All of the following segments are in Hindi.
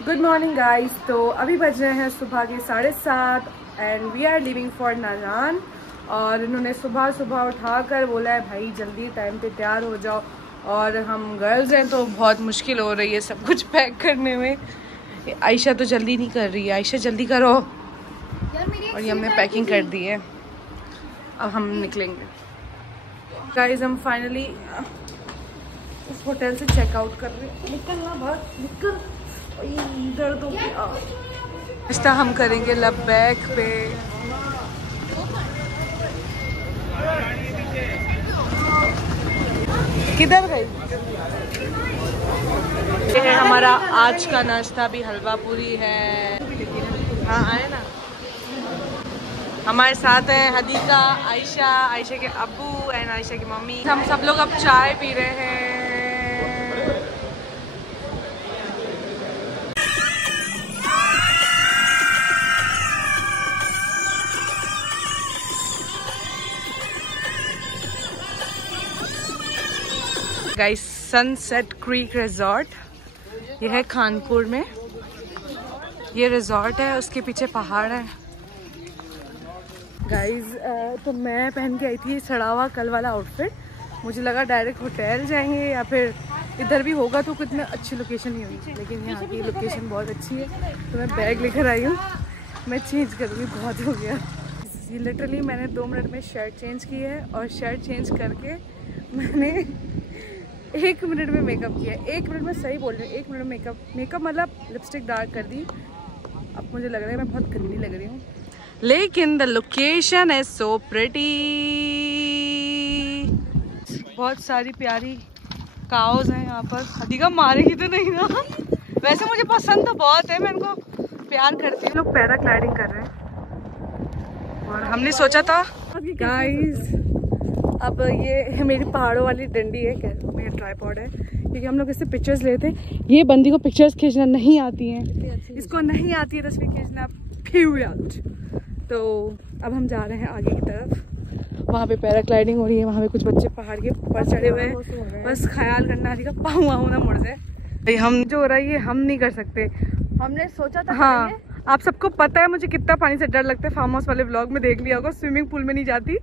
Good morning guys. तो अभी बज रहे हैं सुबह के 7:30 and we are leaving for नाजान। और इन्होंने सुबह सुबह उठाकर बोला है भाई जल्दी टाइम पे तैयार हो जाओ। और हम गर्ल्स हैं तो बहुत मुश्किल हो रही है सब कुछ पैक करने में। आयशा तो जल्दी नहीं कर रही है, आयशा जल्दी करो। और ये हमने पैकिंग कर दी है, अब हम निकलेंगे। गाइस हम फाइनली इस होटल से चेकआउट कर रहे हैं। निकलना बाहर, निकल। इधर तो नाश्ता हम करेंगे लबैक पे। किधर गई? ये है हमारा आज का नाश्ता, भी हलवा पूरी है। हाँ आए ना। हमारे साथ है हदीका, आयशा, आयशा के अब्बू एंड आयशा की मम्मी। हम सब लोग अब चाय पी रहे हैं। गाइस सनसेट क्रीक रिजॉर्ट, ये है कानपुर में। ये रिजॉर्ट है, उसके पीछे पहाड़ है। गाइस तो मैं पहन के आई थी सड़ा हुआ कल वाला आउटफिट। मुझे लगा डायरेक्ट होटल जाएंगे या फिर इधर भी होगा तो कितनी अच्छी लोकेशन नहीं होगी, लेकिन यहाँ की लोकेशन बहुत अच्छी है। तो मैं बैग लेकर आई हूँ, मैं चेंज करूँगी, बहुत हो गया। ये लिटरली मैंने 2 मिनट में शर्ट चेंज की है और शर्ट चेंज करके मैंने 1 मिनट में मेकअप किया। 1 मिनट में, सही बोल रही हूँ, 1 मिनट में मेकअप मतलब लिपस्टिक डार्क कर दी। अब मुझे लग रहा है मैं बहुत गंदी लग रही हूँ, लेकिन the location is so pretty. बहुत सारी प्यारी काउज हैं यहाँ पर। हदीका मारेगी तो नहीं ना? वैसे मुझे पसंद तो बहुत है, मैं इनको प्यार करती हूँ। लोग पैराग्लाइडिंग कर रहे हैं और हमने सोचा था गाइस अब ये मेरी पहाड़ों वाली डंडी है, मेरा ट्राइपॉड है, क्योंकि हम लोग इससे पिक्चर्स लेते हैं। ये बंदी को पिक्चर्स खींचना नहीं आती हैं, इसको नहीं आती है तस्वीर खींचना। तो अब हम जा रहे हैं आगे की तरफ। वहाँ पे पैराग्लाइडिंग हो रही है, वहाँ पे कुछ बच्चे पहाड़ के ऊपर चढ़े हुए हैं। बस ख्याल करना आदि का पाँव वाँव ना मुड़ जाए। हम जो हो रहा है ये हम नहीं कर सकते। हमने सोचा था। हाँ, आप सबको पता है मुझे कितना पानी से डर लगता है। फार्म हाउस वाले व्लॉग में देख लिया होगा, स्विमिंग पूल में नहीं जाती।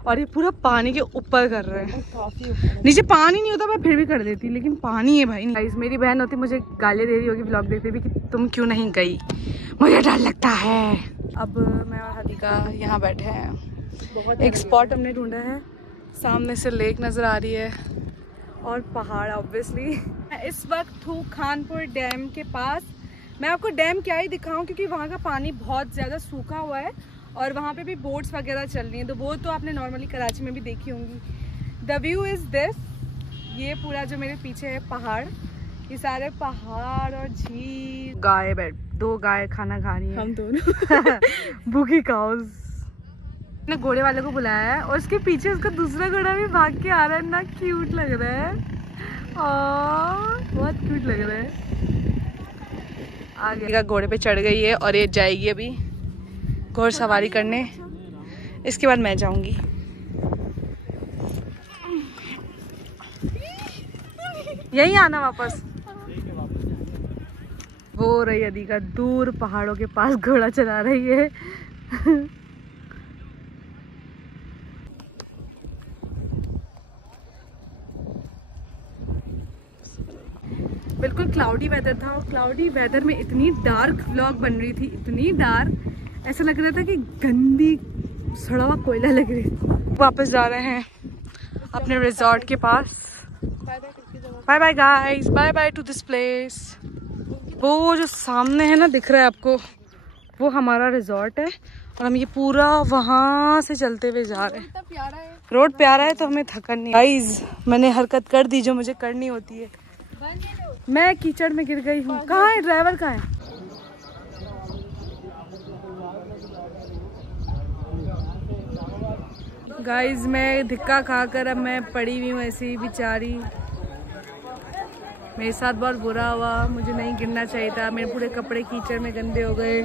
और ये पूरा पानी के ऊपर कर रहे हैं। नीचे पानी नहीं होता, मैं फिर भी कर देती, लेकिन पानी है भाई। गाइस मेरी बहन होती मुझे गालियाँ दे रही होगी व्लॉग देखते भी कि तुम क्यों नहीं गई, मुझे डर लगता है। अब मैं और हदीका यहाँ बैठे हैं। एक स्पॉट हमने ढूंढा है, सामने से लेक नज़र आ रही है और पहाड़ ऑब्वियसली। मैं इस वक्त हूँ खानपुर डैम के पास। मैं आपको डैम क्या ही दिखाऊँ, क्योंकि वहाँ का पानी बहुत ज़्यादा सूखा हुआ है और वहाँ पे भी बोट्स वगैरह चल रही हैं। तो वो तो आपने नॉर्मली कराची में भी देखी होंगी। The view is this. ये पूरा जो मेरे पीछे है पहाड़, ये सारे पहाड़ और झील। गाय 2 गाय खाना खा रही हैं, हम दोनों भूखी काउज। मैंने घोड़े वाले को बुलाया है और उसके पीछे उसका दूसरा घोड़ा भी भाग के आ रहा है। ना क्यूट लग रहा है, बहुत क्यूट लग रहा है। आगे घोड़े पे चढ़ गई है और ये जाएगी अभी घोड़ सवारी करने। इसके बाद मैं जाऊंगी। यही आना वापस। वो रही हदीका दूर पहाड़ों के पास घोड़ा चला रही है। बिल्कुल क्लाउडी वेदर था और क्लाउडी वेदर में इतनी डार्क व्लॉग बन रही थी, इतनी डार्क, ऐसा लग रहा था कि गंदी सड़ा हुआ कोयला लग रही थी। वापस जा रहे हैं अपने रिजॉर्ट के पास। Bye bye guys, bye bye to this place. वो जो सामने है ना, दिख रहा है आपको, वो हमारा रिजॉर्ट है और हम ये पूरा वहाँ से चलते हुए जा रहे हैं। रोड प्यारा है तो हमें थकन नहीं। गाइस मैंने हरकत कर दी जो मुझे करनी होती है। मैं कीचड़ में गिर गई हूँ। कहाँ है ड्राइवर, कहाँ है? गाइस मैं धिक्का खाकर अब मैं पड़ी हुई हूँ ऐसी ही बेचारी। मेरे साथ बहुत बुरा हुआ, मुझे नहीं गिरना चाहिए था। मेरे पूरे कपड़े कीचड़ में गंदे हो गए।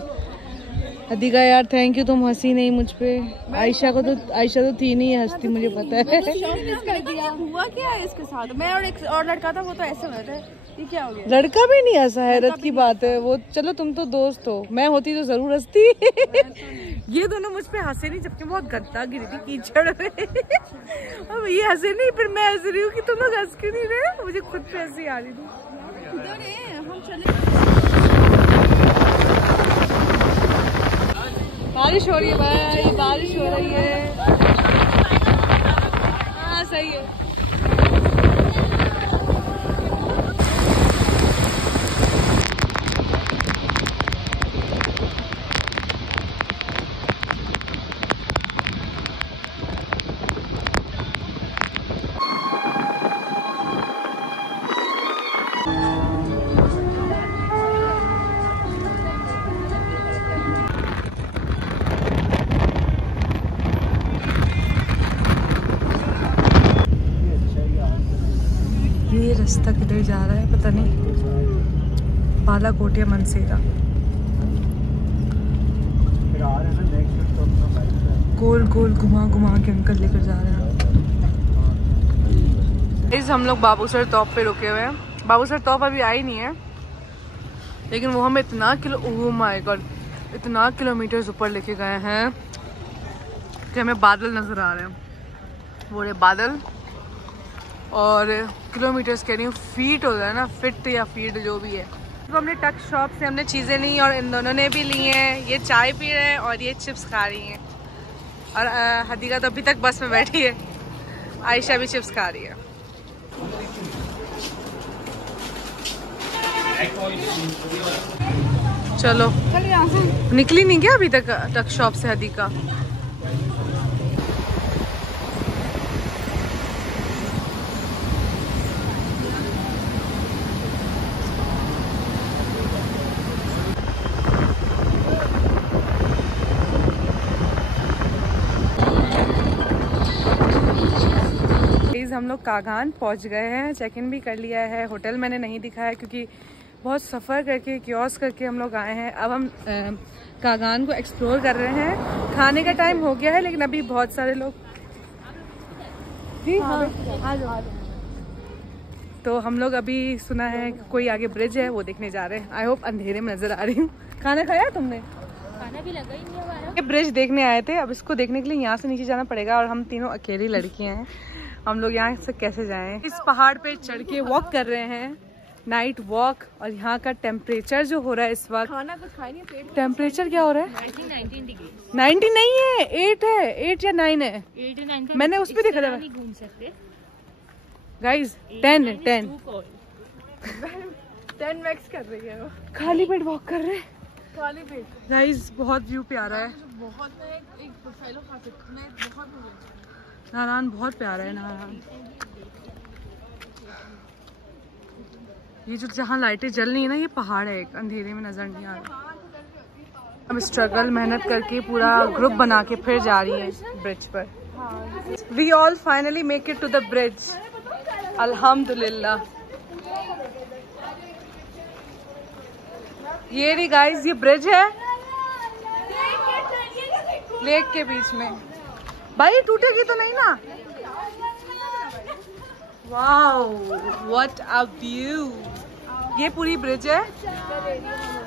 हदीका यार थैंक यू, तुम हंसी नहीं मुझ पे। आयशा तो थी नहीं हंसती, मुझे पता है। हुआ क्या है इसके साथ? मैं और एक और लड़का था, वो तो ऐसे हुए थे। ये क्या हो गया? लड़का भी नहीं हंसा, हैरत की बात है। वो चलो तुम तो दोस्त हो, मैं होती तो जरूर हंसती। ये दोनों मुझ पे हंसे नहीं, जबकि बहुत गंदा गिरी थी कीचड़ में। अब ये हंसे नहीं, फिर मैं हंस रही हूँ कि तुम लोग हंस क्यों नहीं रहे। मुझे खुद पे हंसी आ रही थी। हम चले, बारिश हो रही है भाई, बारिश हो रही है। हाँ सही है। ये रास्ता किधर जा रहा है पता नहीं, बालाकोट या मनसेरा। गोल गोल घुमा घुमा के अंकल लेकर जा रहे हैं। इस हम लोग बाबूसर तोप पे रुके हुए हैं। बाबूसर तोप अभी आई नहीं है, लेकिन वो हमें इतना ओह माय गॉड, इतना किलोमीटर ऊपर लेके गए हैं कि हमें बादल नजर आ रहे हैं। वो रहे बादल, और किलोमीटर्स कह रही हूँ, फीट होता है ना, फिट या फीट जो भी है। तो हमने टक शॉप से हमने चीज़ें ली और इन दोनों ने भी ली हैं। ये चाय पी रहे हैं और ये चिप्स खा रही हैं। और हदीका तो अभी तक बस में बैठी है, आयशा भी चिप्स खा रही है। चलो निकली नहीं क्या अभी तक टक शॉप से हदीका? हम लोग कागान पहुंच गए हैं, चेक इन भी कर लिया है। होटल मैंने नहीं दिखाया क्योंकि बहुत सफ़र करके क्योस करके हम लोग आए हैं। अब हम कागान को एक्सप्लोर कर रहे हैं। खाने का टाइम हो गया है, लेकिन अभी बहुत सारे लोग तो हम लोग अभी सुना है कोई आगे ब्रिज है, वो देखने जा रहे हैं। आई होप अंधेरे में नजर आ रही हूँ। खाना खाया तुमने? खाना भी लगा ही नहीं हमारा। ये ब्रिज देखने आए थे, अब इसको देखने के लिए यहाँ से नीचे जाना पड़ेगा। और हम तीनों अकेली लड़कियां हैं, हम लोग यहाँ से कैसे जाएं? इस पहाड़ पे चढ़ के वॉक कर रहे हैं, नाइट वॉक। और यहाँ का टेम्परेचर जो हो रहा है इस वक्त, खाना कुछ खाई नहीं, पेट टेम्परेचर क्या हो रहा है? 19 डिग्री। 90 नहीं है, 8 है, 8 या 9 है। 8 या 9 मैंने उस पर देखा था। घूम सकते गाइज, 10 मैक्स कर रही है वो। खाली पेट वॉक कर रहे हैं, खाली पेट। गाइज बहुत व्यू प्यारा है, बहुत नारायण बहुत प्यारा है। नारायण ये जो जहाँ लाइटें जल रही है ना, ये पहाड़ है, एक अंधेरे में नजर नहीं आ रहा। हम स्ट्रगल मेहनत करके पूरा ग्रुप बना के फिर जा रही है ब्रिज पर। We all finally make it to the bridge, अल्हम्दुलिल्लाह। ये रही गाइस, ये ब्रिज है लेक के बीच में। भाई टूटेगी तो नहीं ना? Wow what a view. ये पूरी ब्रिज है,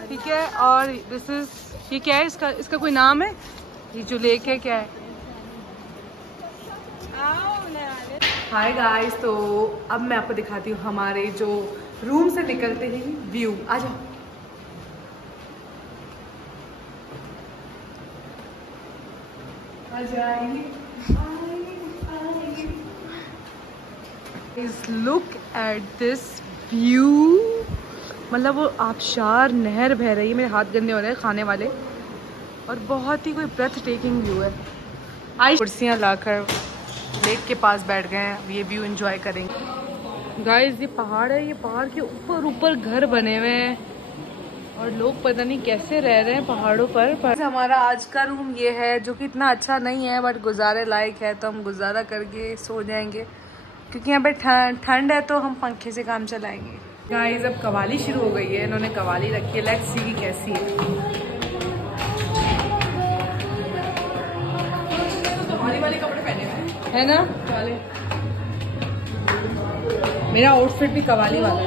ठीक है। और दिस इज, ये क्या है? इसका कोई नाम है? ये जो लेक है क्या है? हाय गाइस, तो अब मैं आपको दिखाती हूँ हमारे जो रूम से निकलते ही व्यू। आ जाओ। लुक एट दिस व्यू, मतलब वो आबशार नहर बह रही है। मेरे हाथ गंदे हो रहे हैं खाने वाले। और बहुत ही कोई ब्रेथ टेकिंग व्यू है। आई कुर्सियाँ लाकर लेक के पास बैठ गए हैं, अब ये व्यू एंजॉय करेंगे। गाइस ये पहाड़ है, ये पहाड़ के ऊपर ऊपर घर बने हुए हैं और लोग पता नहीं कैसे रह रहे हैं पहाड़ों पर। हमारा आज का रूम ये है, जो कि इतना अच्छा नहीं है बट गुजारे लायक है, तो हम गुजारा करके सो जाएंगे क्योंकि यहाँ पे ठंड है, तो हम पंखे से काम चलाएंगे। गाइस अब कवाली शुरू हो गई है, इन्होंने कवाली रखी है, लेट्स सी कैसी है। कवाली वाले कपड़े पहने हुए है ना वाले। मेरा आउटफिट भी कवाली वाला है।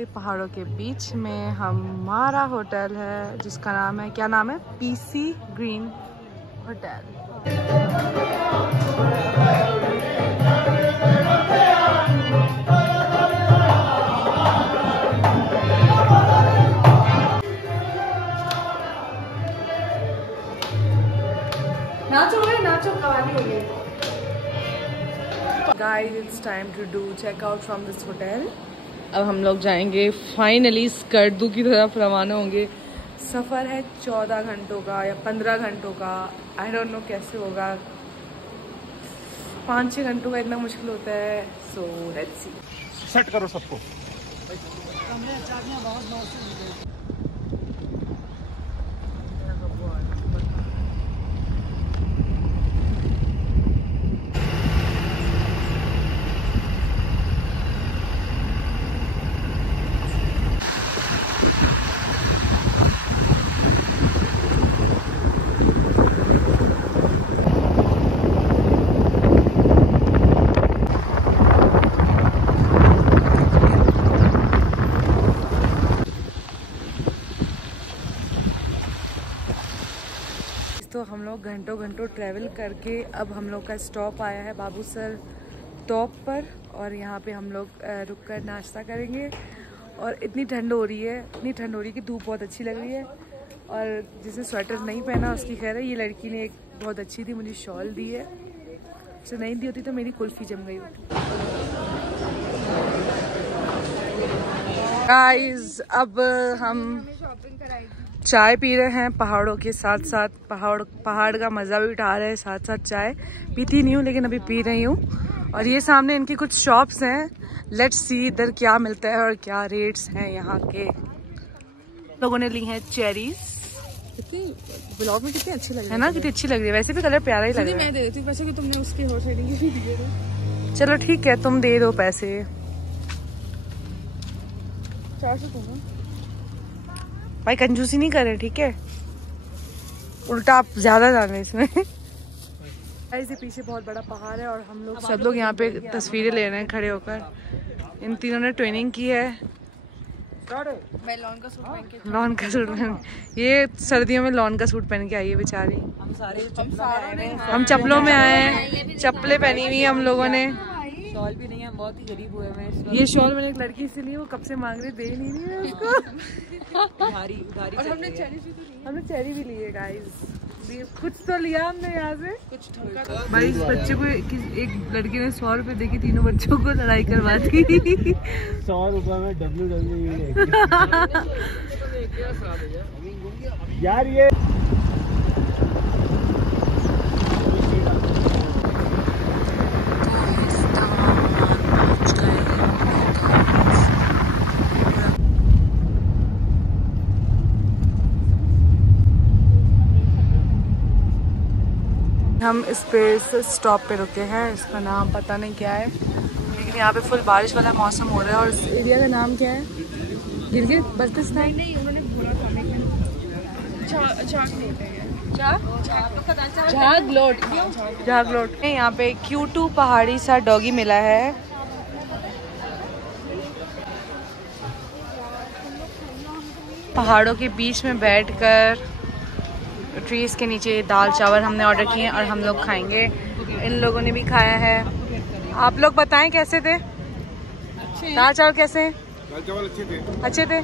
पे पहाड़ों के बीच में हमारा होटल है, जिसका नाम है, क्या नाम है, पीसी ग्रीन होटल। नाचो भाई नाचो, कवाली हो गई। Guys, it's time to do check out from this hotel. अब हम लोग जाएंगे फाइनली स्कर्दू की तरफ रवाना होंगे। सफ़र है 14 घंटों का या 15 घंटों का, आई डोंट नो कैसे होगा। 5-6 घंटों का इतना मुश्किल होता है। So let's see. सेट करो सबको। तो हम लोग घंटों घंटों ट्रैवल करके अब हम लोग का स्टॉप आया है बाबूसर टॉप पर, और यहाँ पे हम लोग रुक कर नाश्ता करेंगे। और इतनी ठंड हो रही है, इतनी ठंड हो रही है कि धूप बहुत अच्छी लग रही है। और जिसने स्वेटर नहीं पहना उसकी खैर है। ये लड़की ने एक बहुत अच्छी थी, मुझे शॉल दी है, उसे नहीं दी होती तो मेरी कुल्फी जम गई होती। गाइस अब हम चाय पी रहे हैं पहाड़ों के साथ साथ, पहाड़ का मज़ा भी उठा रहे हैं, साथ साथ चाय पीती नहीं हूँ लेकिन अभी पी रही हूँ। और ये सामने इनकी कुछ शॉप्स हैं, लेट्स सी इधर क्या मिलता है और क्या रेट्स हैं यहाँ के। लोगों ने ली हैं चेरीज, ब्लॉग में कितनी अच्छी लग रही है ना, कितनी अच्छी लग रही है। वैसे भी कलर प्यारा ही लग रहा है। मैं दे देती हूँ पैसे कि तुमने उसकी हॉर्स राइडिंग की दी है। चलो ठीक है, तुम दे दो पैसे। 400 तुम भाई, कंजूसी नहीं करे ठीक है, उल्टा आप ज्यादा जाने इसमें। ऐसे पीछे बहुत बड़ा पहाड़ है और हम लोग सब लोग यहाँ पे तस्वीरें ले रहे हैं खड़े होकर। इन तीनों ने ट्रेनिंग की है। मैं लॉन का सूट पहन, ये सर्दियों में लॉन का सूट पहन के आई है बेचारी। हम चप्पलों में आए हैं, चप्पलें पहनी हुई हम लोगों ने। शॉल भी नहीं है, बहुत ही गरीब हुए हैं। ये शॉल मैंने एक लड़की से ली, वो कब से मांग रही, दे नहीं रही है उसको। और हमने चेरी भी ली है गाइस, कुछ तो लिया हमने यहाँ से, कुछ भाई। इस बच्चे को एक लड़की ने 100 रुपए देके तीनों बच्चों को लड़ाई करवा दी। 100 रुपए में WWE यार ये हम इस पे स्टॉप पे रुके हैं, इसका नाम पता नहीं क्या है, लेकिन यहाँ पे फुल बारिश वाला मौसम हो रहा है। और इस एरिया का नाम क्या है, गिरगिट बल्तिस्तान। झागलोट। यहाँ पे Q2 पहाड़ी सा डॉगी मिला है। पहाड़ों के बीच में बैठकर ट्रीज के नीचे दाल चावल हमने ऑर्डर किए हैं और हम लोग खाएंगे। इन लोगों ने भी खाया है। आप लोग बताएं कैसे थे दाल चावल? कैसे हैं? दाल चावल अच्छे थे, अच्छे थे,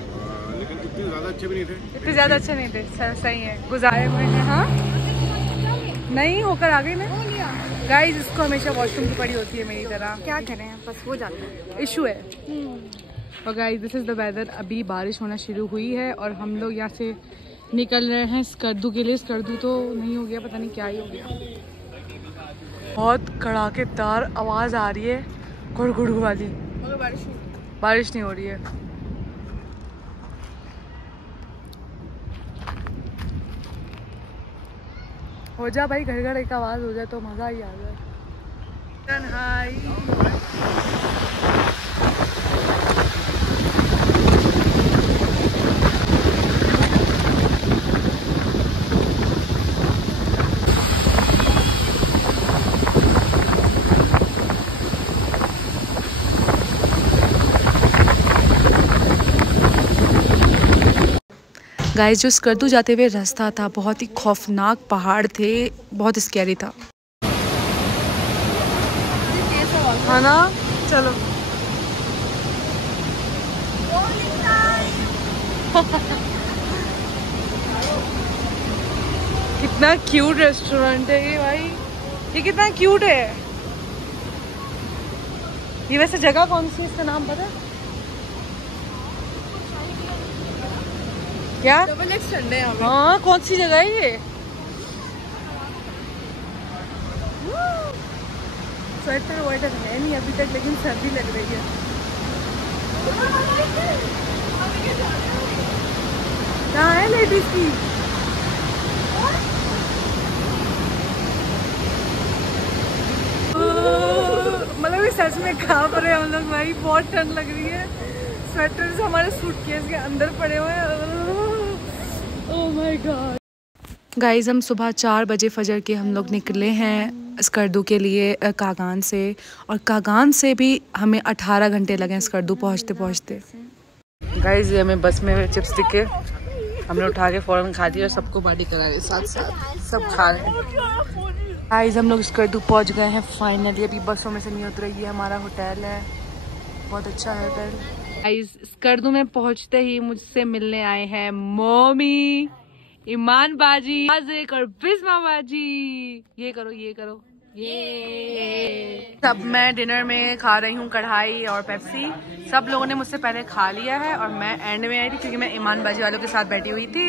लेकिन इतने ज़्यादा अच्छे भी नहीं थे। इतने ज़्यादा अच्छे नहीं थे, सही है। गुजारे हुए हैं। हाँ नहीं होकर आ गई ना गाइस, इसको हमेशा वॉशरूम की पड़ी होती है मेरी तरह। क्या करें, बस वो जाता है, इशू है। और guys this is the weather. अभी बारिश होना शुरू हुई है और हम लोग यहाँ से निकल रहे हैं स्कर्दू के लिए। स्कर्दू तो नहीं हो गया, पता नहीं क्या ही हो गया। बहुत कड़ाकेदार आवाज़ आ रही है, गुड़गुड़ू वाली। बारिश नहीं हो रही है। हो जा भाई, घर घर एक आवाज़ हो जाए तो मज़ा ही आ जाए। हाय गाइस जो स्कर्दू जाते हुए रास्ता था बहुत ही खौफनाक पहाड़ थे, बहुत स्कैरी था। है ना? चलो कितना क्यूट रेस्टोरेंट है ये भाई, ये कितना क्यूट है। ये वैसे जगह कौन सी है, इसका नाम पता है क्या? डबल एक्सटेंड है। हाँ कौन सी जगह है ये? स्वेटर वेटर है नहीं अभी तक, लेकिन सर्दी लग रही है। कहाँ है लेडीज की? मतलब ये सच में कांप रहे हम लोग भाई, बहुत ठंड लग रही है। स्वेटर से हमारे सूटकेस के अंदर पड़े हुए हैं। Oh my God. गाइस हम सुबह 4 बजे फजर के हम लोग निकले हैं स्कर्दू के लिए कागान से, और कागान से भी हमें 18 घंटे लगे स्कर्दू पहुंचते पहुंचते। गाइस ये हमें बस में चिप्स दिखे, हमने उठा के फ़ौरन खा दिया और सबको पार्टी करा रहे साथ साथ, सब खा रहे हैं। गाइस हम लोग स्कर्दू पहुंच गए हैं फाइनली, अभी बसों में से नहीं उतरे, ये हमारा होटल है, बहुत अच्छा है होटल। गाइस स्कर्दू में पहुंचते ही मुझसे मिलने आए हैं मम्मी, ईमान बाजी, आज़िक और बिस्मा बाजी। ये करो ये करो ये। सब मैं डिनर में खा रही हूँ कढ़ाई और पेप्सी। सब लोगों ने मुझसे पहले खा लिया है और मैं एंड में आई थी क्योंकि मैं ईमान बाजी वालों के साथ बैठी हुई थी।